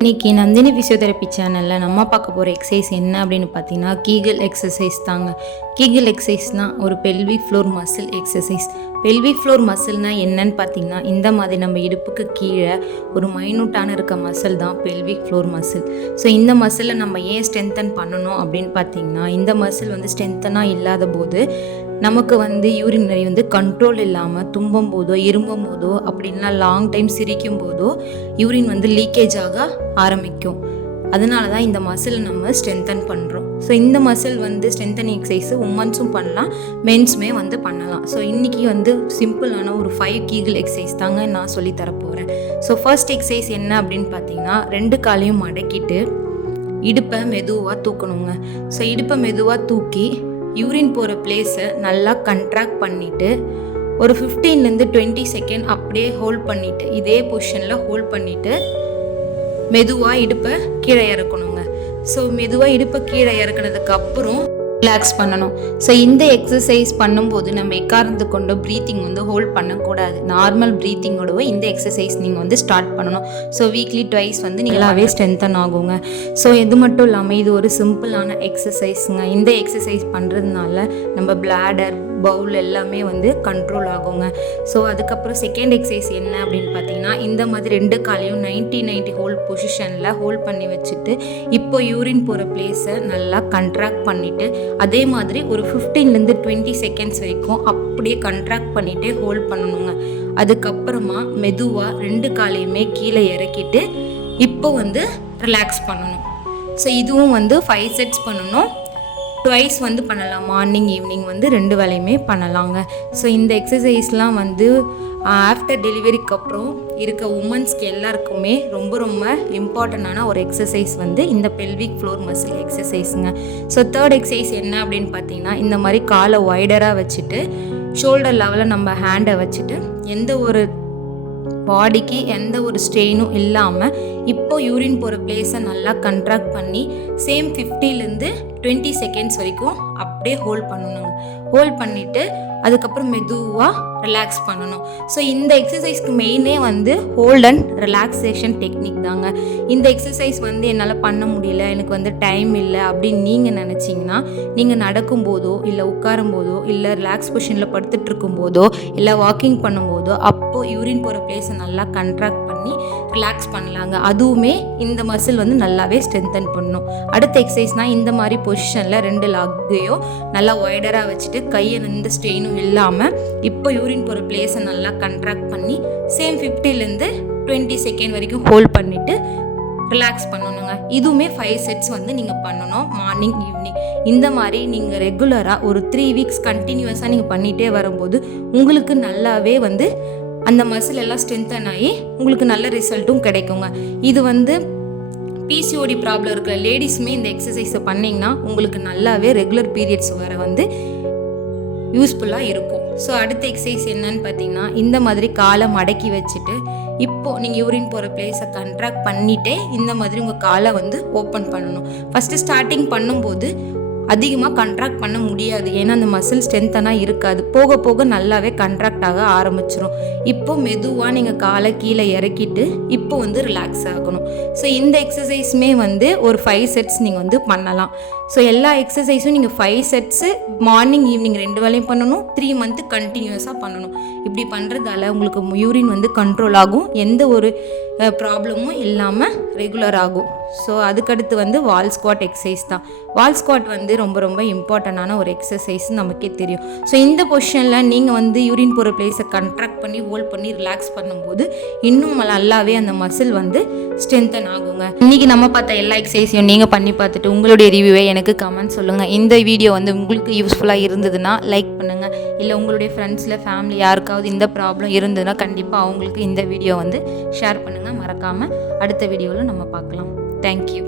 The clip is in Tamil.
இன்றைக்கி நந்தினி ஃபிசியோதெரப்பி சேனலில் நம்ம பார்க்க போகிற எக்ஸசைஸ் என்ன அப்படின்னு பார்த்தீங்கன்னா கீகிள் எக்ஸசைஸ் தாங்க. கீகிள் எக்ஸசைஸ்னால் ஒரு pelvic floor muscle exercise. Pelvic floor மசில்னால் என்னன்னு பார்த்தீங்கன்னா இந்த மாதிரி நம்ம இடுப்புக்கு கீழே ஒரு மைனூட்டான இருக்க மசில் தான் பெல்விக் ஃப்ளோர் மசில். ஸோ இந்த மசிலை நம்ம ஏன் ஸ்ட்ரென்தன் பண்ணணும் அப்படின்னு பார்த்தீங்கன்னா இந்த மசில் ஸ்ட்ரென்த்தனாக இல்லாத போது நமக்கு யூரினரி கண்ட்ரோல் இல்லாமல் தும்பும் போதோ இரும்பும் போதோ அப்படின்னா லாங் டைம் சிரிக்கும் போதோ யூரின் லீக்கேஜ் ஆக ஆரம்பிக்கும். அதனால தான் இந்த மசில் நம்ம ஸ்ட்ரென்தன் பண்ணுறோம். ஸோ இந்த மசில் ஸ்ட்ரென்தனிங் எக்ஸசைஸ் உமன்ஸும் பண்ணலாம், மென்ஸுமே பண்ணலாம். ஸோ இன்றைக்கி சிம்பிளான ஒரு 5 கீகிள் எக்ஸசைஸ் தாங்க நான் சொல்லி தரப்போகிறேன். ஸோ ஃபர்ஸ்ட் எக்ஸசைஸ் என்ன அப்படின்னு பார்த்தீங்கன்னா 2 காலையும் மடக்கிட்டு இடுப்பை மெதுவாக தூக்கணுங்க. ஸோ இடுப்பை மெதுவாக தூக்கி யூரின் போகிற பிளேஸை நல்லா கண்ட்ராக்ட் பண்ணிவிட்டு ஒரு 15-20 செகண்ட் அப்படியே ஹோல்ட் பண்ணிவிட்டு இதே பொசிஷனில் ஹோல்ட் பண்ணிவிட்டு மெதுவாக இடுப்பை கீழே இறக்கணுங்க. ஸோ மெதுவாக இடுப்பை கீழே இறக்குனதுக்கு அப்புறம் ரிலாக்ஸ் பண்ணணும். ஸோ இந்த எக்ஸசைஸ் பண்ணும்போது நம்ம எக்காரணத்து கொண்டு ப்ரீத்திங் ஹோல்ட் பண்ணக்கூடாது. நார்மல் ப்ரீத்திங்கோடவே இந்த எக்ஸசைஸ் நீங்கள் ஸ்டார்ட் பண்ணணும். ஸோ வீக்லி ட்வைஸ் நல்லாவே ஸ்ட்ரென்தன் ஆகுங்க. ஸோ இது மட்டும் இல்லாமல் இது ஒரு சிம்பிளான எக்ஸசைஸுங்க. இந்த எக்ஸசைஸ் பண்ணுறதுனால நம்ம பிளாடர் பவுல் எல்லாமே கண்ட்ரோல் ஆகுங்க. ஸோ அதுக்கப்புறம் செகண்ட் எக்ஸசைஸ் என்ன அப்படின்னு பார்த்தீங்கன்னா இந்த மாதிரி 2 காலையும் 90 ஹோல்ட் பொசிஷனில் ஹோல்ட் பண்ணி வச்சுட்டு இப்போ யூரின் போகிற பிளேஸை நல்லா கண்ட்ராக்ட் பண்ணிவிட்டு அதே மாதிரி ஒரு 15-20 செகண்ட்ஸ் வரைக்கும் அப்படியே கண்ட்ராக்ட் பண்ணிவிட்டு ஹோல்ட் பண்ணணுங்க. அதுக்கப்புறமா மெதுவாக 2 காலையுமே கீழே இறக்கிட்டு இப்போ ரிலாக்ஸ் பண்ணணும். ஸோ இதுவும் 5 செட்ஸ் பண்ணணும். ட்வைஸ் பண்ணலாம். மார்னிங் ஈவினிங் 2 வேலையுமே பண்ணலாங்க. ஸோ இந்த எக்ஸசைஸ்லாம் ஆஃப்டர் டெலிவரிக்கு அப்புறம் இருக்க உமன்ஸ்க்கு எல்லாருக்குமே ரொம்ப ரொம்ப இம்பார்ட்டண்டான ஒரு எக்ஸசைஸ் இந்த பெல்விக் ஃப்ளோர் மசில் எக்ஸசைஸுங்க. ஸோ தேர்ட் எக்ஸசைஸ் என்ன அப்படின்னு பார்த்தீங்கன்னா இந்த மாதிரி காலை வைடராக வச்சுட்டு ஷோல்டர் லெவலில் நம்ம ஹேண்டை வச்சுட்டு எந்த ஒரு பாடிக்கு எந்த ஒரு ஸ்ட்ரெயினும் இல்லாமல் இப்போ யூரின் போகிற பிளேஸை நல்லா கண்ட்ராக்ட் பண்ணி சேம் 15-20 செகண்ட்ஸ் வரைக்கும் அப்படியே ஹோல்ட் பண்ணணுங்க. ஹோல்ட் பண்ணிவிட்டு அதுக்கப்புறம் மெதுவாக ரிலாக்ஸ் பண்ணணும். ஸோ இந்த எக்ஸசைஸ்க்கு மெயினே ஹோல்ட் அண்ட் ரிலாக்ஸேஷன் டெக்னிக் தாங்க. இந்த எக்ஸசைஸ் என்னால் பண்ண முடியல, எனக்கு டைம் இல்லை அப்படின்னு நீங்கள் நினச்சிங்கன்னா நீங்கள் நடக்கும்போதோ இல்லை உட்காரும் போதோ இல்லை ரிலாக்ஸ் பொசிஷனில் படுத்துட்டு இருக்கும்போதோ இல்லை வாக்கிங் பண்ணும்போதோ அப்போது யூரின் போகிற பிளேஸை நல்லா கண்ட்ராக்ட் பண்ணி ரிலாக்ஸ் பண்ணலாங்க. அதுவுமே இந்த மசில் நல்லாவே ஸ்ட்ரென்தன் பண்ணணும். அடுத்த எக்ஸசைஸ்னால் இந்த மாதிரி பொசிஷனில் 2 லாக்கையும் நல்லா வைடராக வச்சுட்டு கையை எந்த ஸ்ட்ரெயினும் இல்லாமல் இப்போ யூரின் போகிற பிளேஸை நல்லா கண்ட்ராக்ட் பண்ணி சேம் 15-20 செகண்ட் வரைக்கும் ஹோல்ட் பண்ணிவிட்டு ரிலாக்ஸ் பண்ணணுங்க. இதுவுமே 5 செட்ஸ் நீங்கள் பண்ணணும் மார்னிங் ஈவினிங். இந்த மாதிரி நீங்கள் ரெகுலராக ஒரு 3 வீக்ஸ் கண்டினியூஸாக நீங்கள் பண்ணிகிட்டே வரும்போது உங்களுக்கு நல்லாவே அந்த மசில் எல்லாம் ஸ்ட்ரென்தன் ஆகி உங்களுக்கு நல்ல ரிசல்ட்டும் கிடைக்குங்க. இது பிசிஓடி ப்ராப்ளம் இருக்கிற லேடிஸுமே இந்த எக்ஸசைஸை பண்ணிங்கன்னா உங்களுக்கு நல்லாவே ரெகுலர் பீரியட்ஸ் வர யூஸ்ஃபுல்லாக இருக்கும். ஸோ அடுத்த எக்ஸசைஸ் என்னன்னு பார்த்தீங்கன்னா இந்த மாதிரி காலை மடக்கி வச்சுட்டு இப்போது நீங்கள் யூரின் போகிற பிளேஸை கண்ட்ராக்ட் பண்ணிவிட்டே இந்த மாதிரி உங்கள் காலை ஓப்பன் பண்ணணும். ஃபஸ்ட்டு ஸ்டார்டிங் பண்ணும்போது அதிகமாக கண்ட்ராக்ட் பண்ண முடியாது, ஏன்னா அந்த மசில் ஸ்ட்ரென்த்தனாக இருக்காது. போக போக நல்லாவே கண்ட்ராக்ட் ஆக ஆரம்பிச்சிடும். இப்போ மெதுவாக நீங்கள் காலை கீழே இறக்கிட்டு இப்போ ரிலாக்ஸ் ஆகணும். ஸோ இந்த எக்ஸசைஸுமே ஒரு 5 செட்ஸ் நீங்கள் பண்ணலாம். ஸோ எல்லா எக்ஸசைஸும் நீங்கள் 5 செட்ஸு மார்னிங் ஈவினிங் 2 வேலையும் பண்ணணும். 3 மந்த்து கண்டினியூஸாக பண்ணணும். இப்படி பண்ணுறதால உங்களுக்கு யூரின் கண்ட்ரோல் ஆகும், எந்த ஒரு ப்ராப்ளமும் இல்லாமல் ரெகுலர் ஆகும். ஸோ அதுக்கடுத்து வால் ஸ்குவாட் எக்ஸசைஸ் தான். வால் ஸ்குவாட் ரொம்ப ரொம்ப இம்பார்ட்டண்டான ஒரு எக்ஸசைஸ் நமக்கே தெரியும். ஸோ இந்த பொசிஷனில் நீங்கள் யூரின் போகிற பிளேஸை கண்ட்ராக்ட் பண்ணி ஹோல்ட் பண்ணி ரிலாக்ஸ் பண்ணும்போது இன்னும் நல்லாவே அந்த மசில் ஸ்ட்ரென்தன் ஆகுங்க. இன்றைக்கி நம்ம பார்த்த எல்லா எக்ஸசைஸையும் நீங்கள் பண்ணி பார்த்துட்டு உங்களுடைய ரிவ்யூவை எனக்கு கமெண்ட் சொல்லுங்கள். இந்த வீடியோ உங்களுக்கு யூஸ்ஃபுல்லாக இருந்ததுன்னா லைக் பண்ணுங்கள். இல்லை உங்களுடைய ஃப்ரெண்ட்ஸில் ஃபேமிலி யாருக்காவது இந்த ப்ராப்ளம் இருந்ததுன்னா கண்டிப்பாக அவங்களுக்கு இந்த வீடியோ ஷேர் பண்ணுங்கள். மறக்காமல் அடுத்த வீடியோவில் நம்ம பார்க்கலாம். தேங்க்யூ.